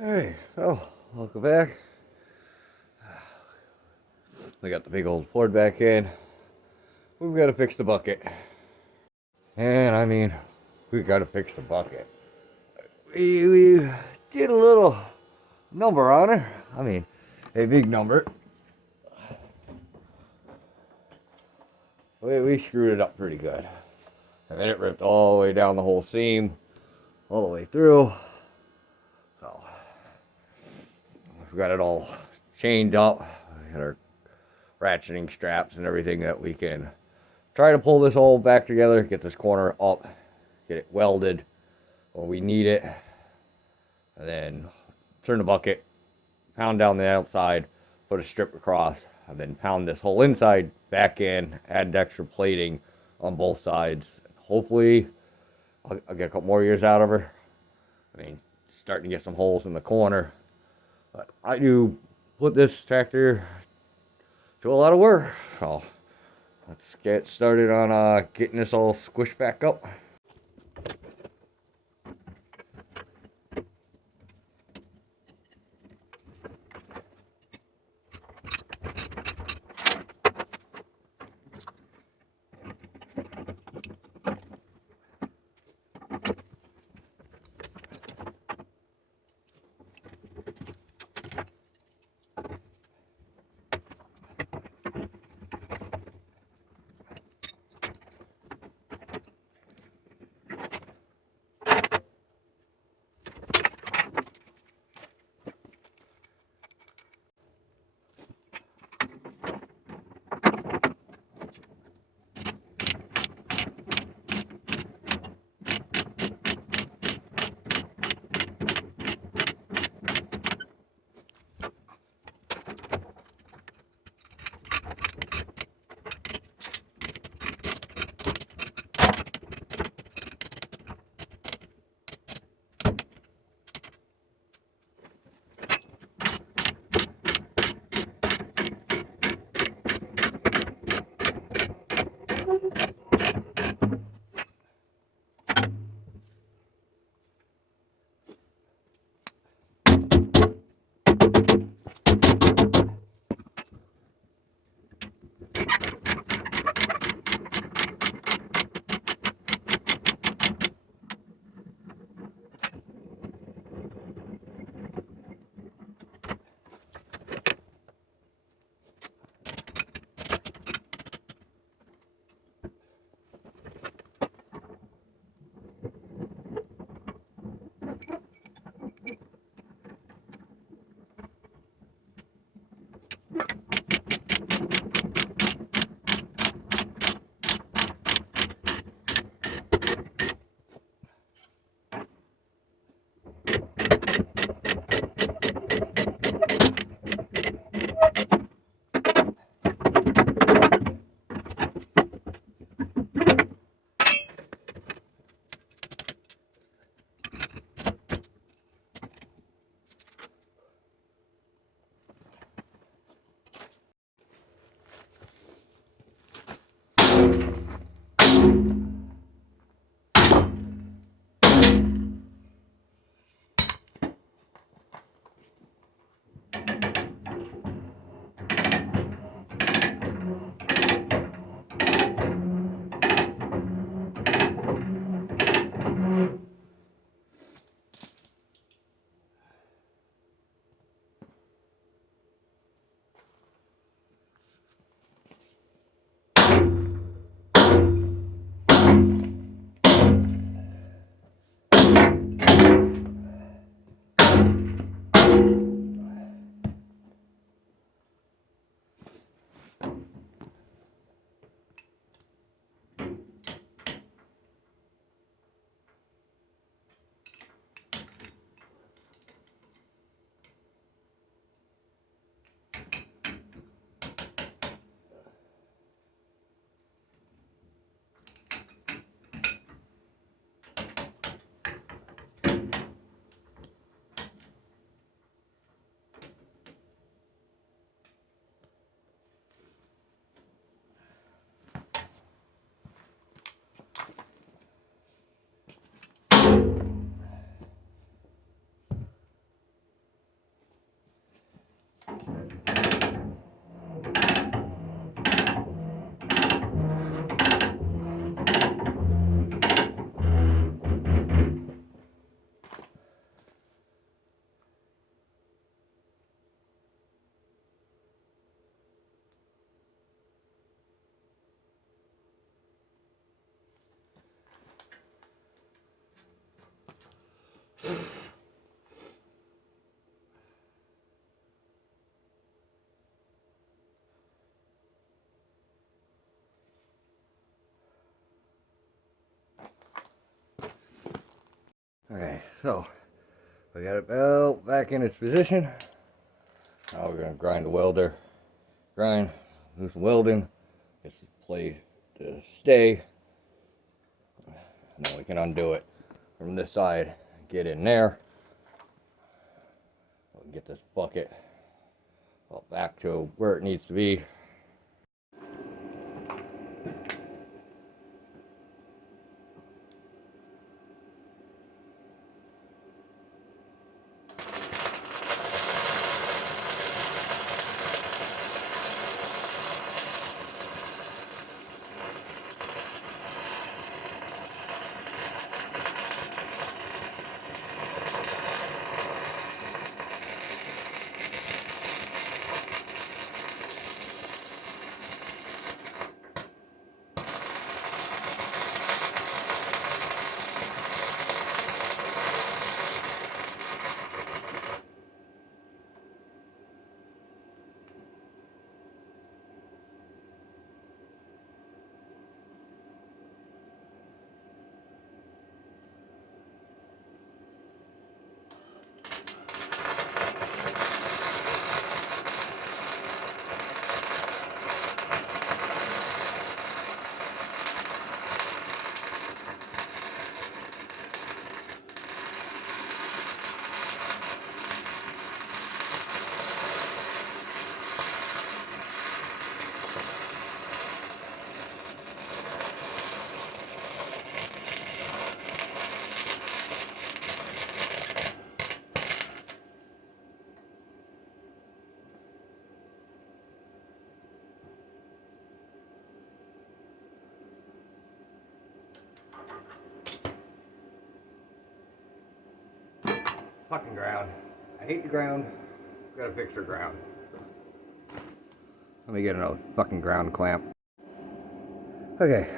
Hey, oh, welcome back. We got the big old Ford back in. We've got to fix the bucket. And I mean, we've got to fix the bucket. We did a little number on her. I mean, a big number. We screwed it up pretty good. And then it ripped all the way down the whole seam, all the way through. So, we've got it all chained up. We got our ratcheting straps and everything that we can try to pull this all back together, get this corner up, get it welded where we need it, and then turn the bucket, pound down the outside, put a strip across, and then pound this whole inside back in, add extra plating on both sides. Hopefully, I'll get a couple more years out of her. I mean, starting to get some holes in the corner. But I do put this tractor to a lot of work. So let's get started on getting this all squished back up. Okay, so we got it belt back in its position. Now we're gonna grind the welder. Grind, do some welding, get the plate to stay. And then we can undo it from this side, get in there. We'll get this bucket back to where it needs to be. Fucking ground. I hate the ground. Gotta fix the ground. Let me get another fucking ground clamp. Okay.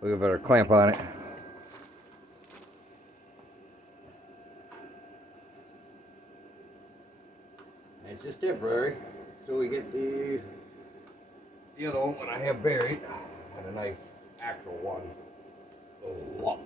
We got a better clamp on it. It's just temporary. So we get the other one I have buried. And a nice actual one. Oh.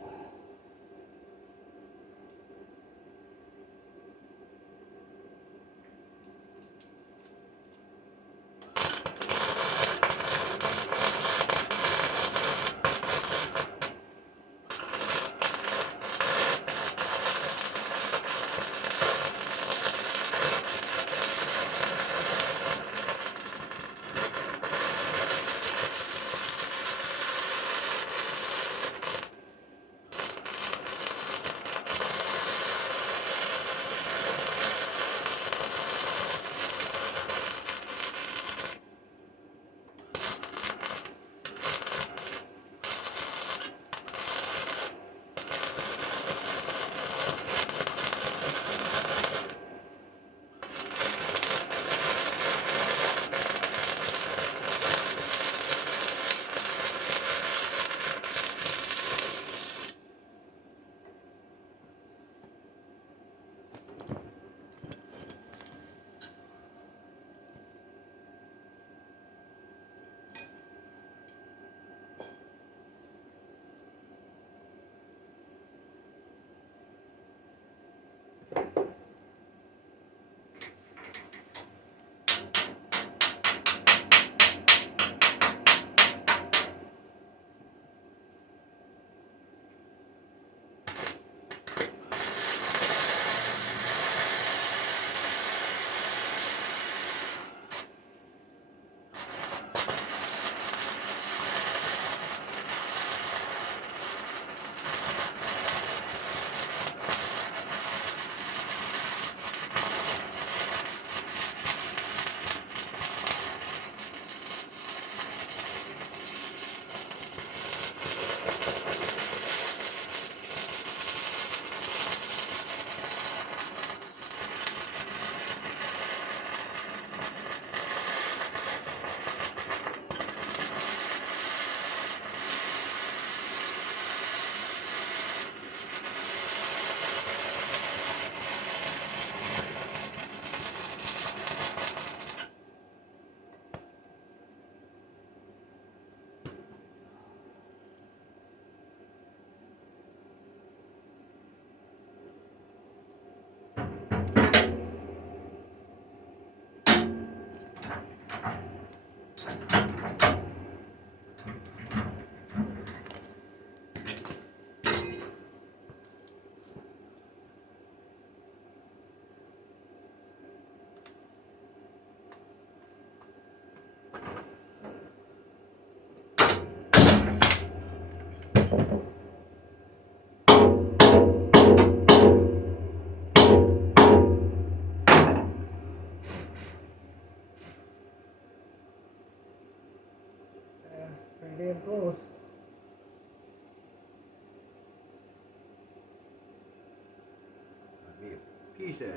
piece of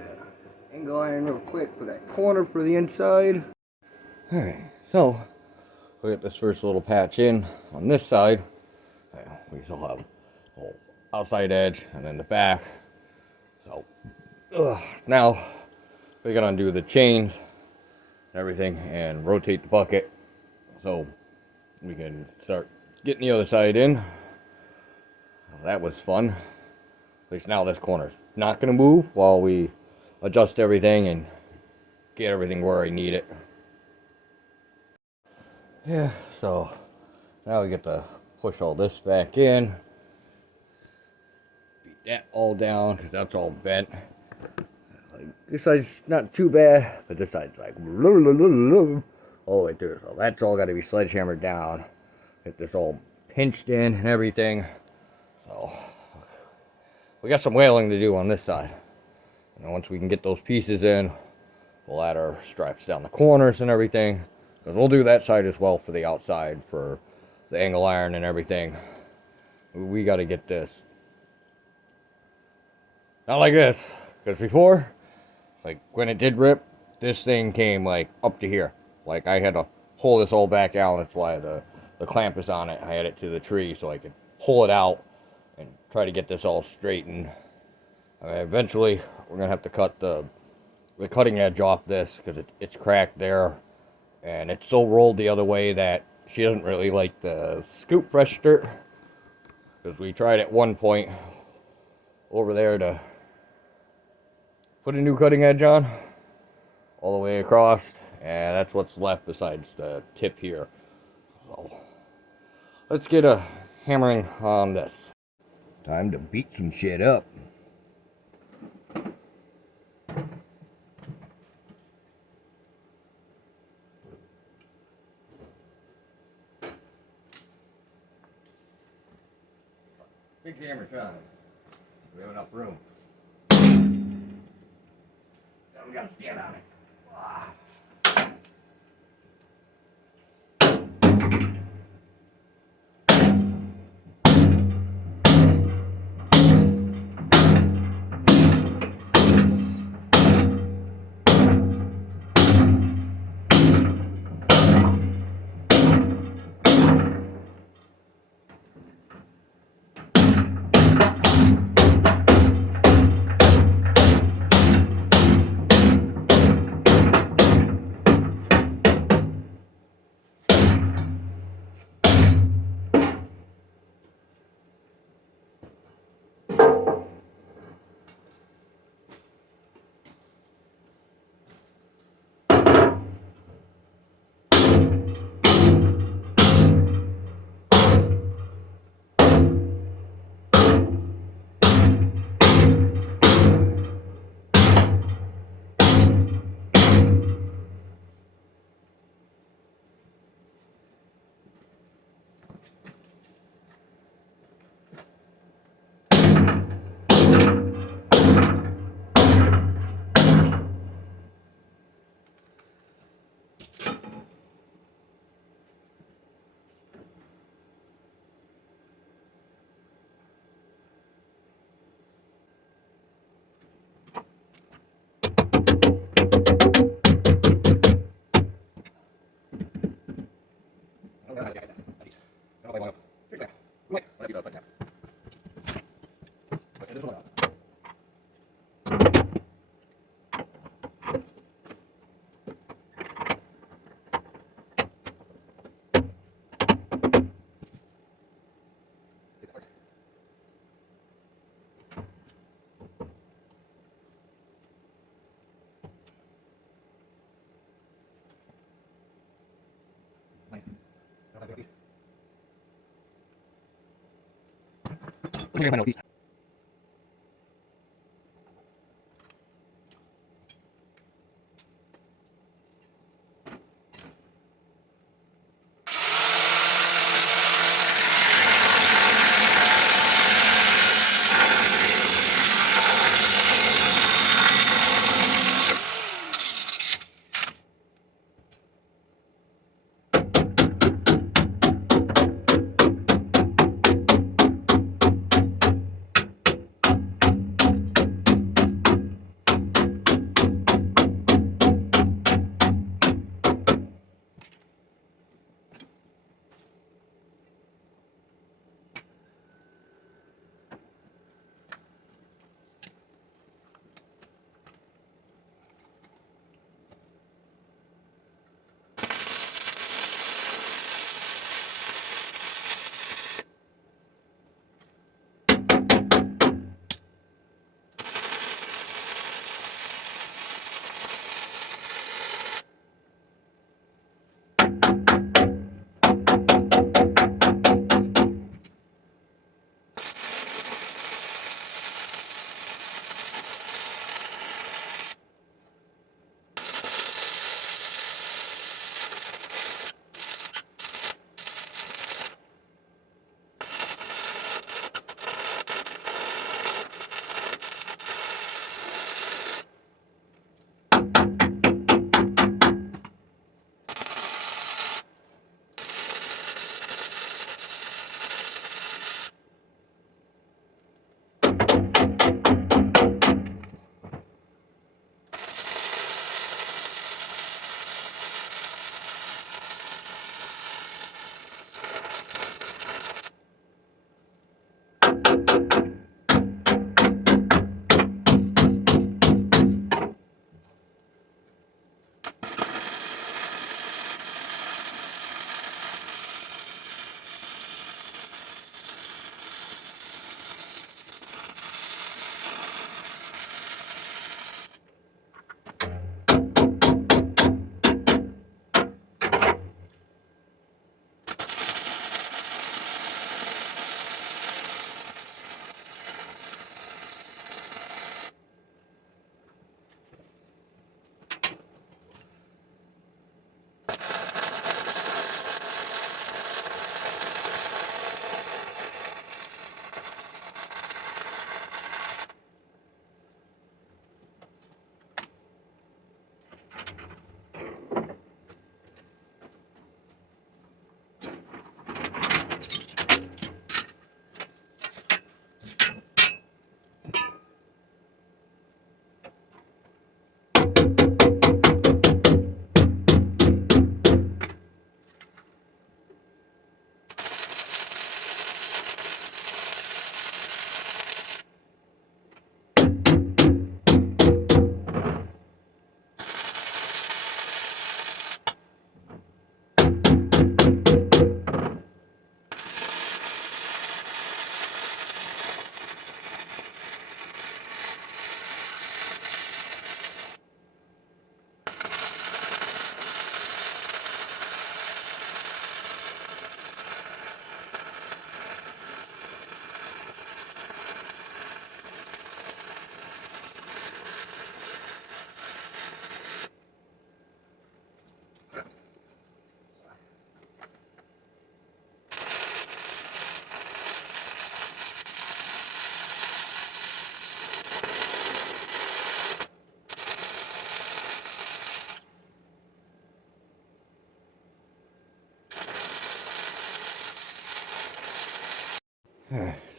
angle iron real quick for that corner for the inside. Alright, so we'll get this first little patch in on this side. We still have a whole outside edge and then the back. So now we gotta undo the chains and everything and rotate the bucket so we can start getting the other side in. That was fun. At least now this corner's not gonna move while we adjust everything and get everything where I need it. Yeah, so now we get to push all this back in. Beat that all down because that's all bent. Like, this side's not too bad, but this side's like all the way through. So that's all got to be sledgehammered down. Get this all pinched in and everything. So we got some whaling to do on this side. And then once we can get those pieces in, we'll add our straps down the corners and everything. Because we'll do that side as well for the outside, for the angle iron and everything. We got to get this. Not like this. Because before, like when it did rip, this thing came like up to here. Like I had to pull this all back out. That's why the clamp is on it. I had it to the tree so I could pull it out and try to get this all straightened. Eventually, we're going to have to cut the cutting edge off this because it's cracked there. And it's so rolled the other way that she doesn't really like the scoop fresh dirt. Because we tried at one point over there to put a new cutting edge on all the way across. And that's what's left besides the tip here. So let's get a hammering on this. Time to beat some shit up. Big hammer time. We have enough room. Now we gotta stand on it.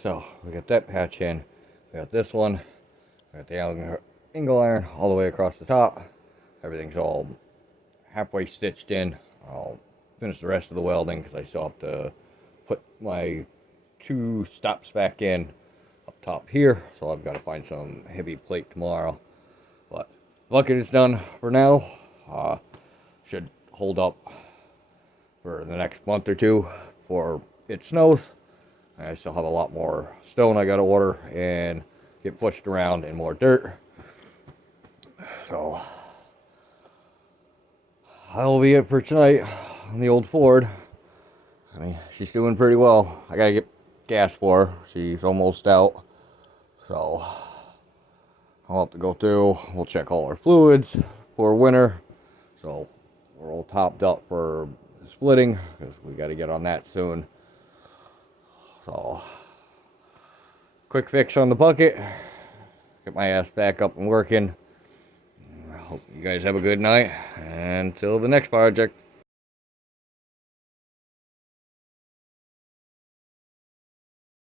So we got that patch in. We got this one. We got the angle iron all the way across the top. Everything's all halfway stitched in. I'll finish the rest of the welding because I still have to put my 2 stops back in up top here. So I've got to find some heavy plate tomorrow. But bucket is done for now. Should hold up for the next month or 2 before it snows. I still have a lot more stone I gotta order and get pushed around and more dirt. So that'll be it for tonight on the old Ford. I mean, she's doing pretty well. I gotta get gas for her. She's almost out. So I'll have to go through. We'll check all our fluids for winter. So we're all topped up for splitting because we got to get on that soon. So quick fix on the bucket. Get my ass back up and working. I hope you guys have a good night. Until the next project.